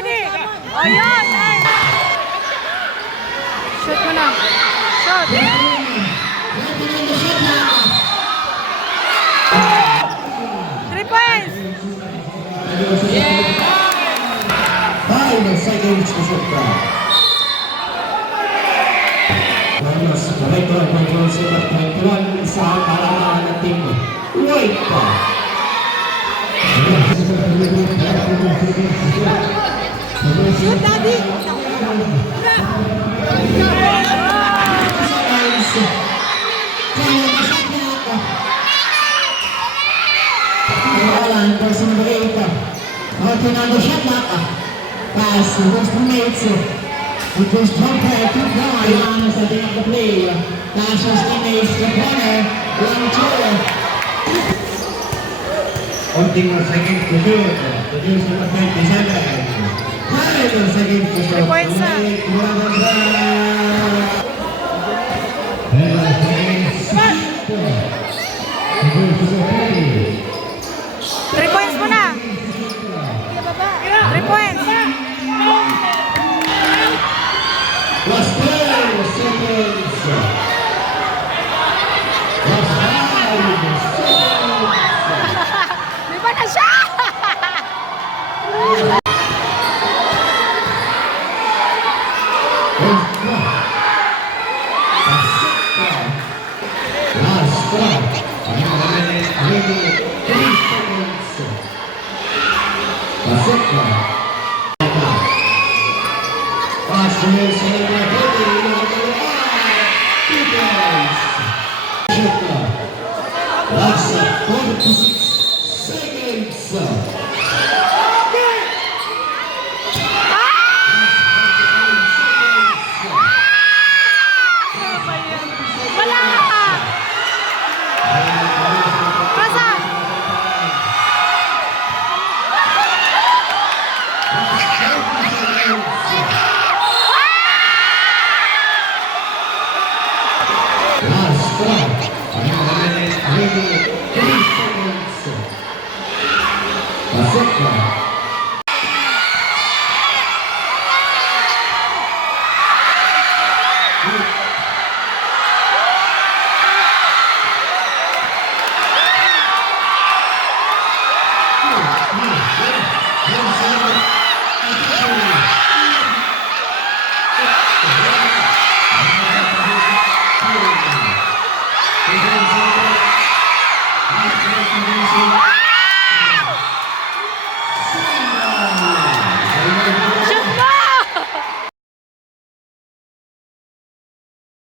Daddy! O yun! Shoot mo na. Shoot! 3 points! 5 seconds to shoot clock. Ramos, correcto ang control set at 21 sa kalamangan ng team. Wait pa! Shoot, Daddy! Person number 8. Fernando shot clock. Pass to his teammates. It was jumper to down. Johannes at the end of the play. Pass his teammates to corner. 1-2. Counting the second to shoot. To use number 27. 5 seconds to shoot. 3 points na. 3 points mo na. 3 points. Was 10 seconds. Was 5 seconds. Di ba na siya? Last 46 seconds. Wala! Pasa! Last 3 seconds. Pasok na.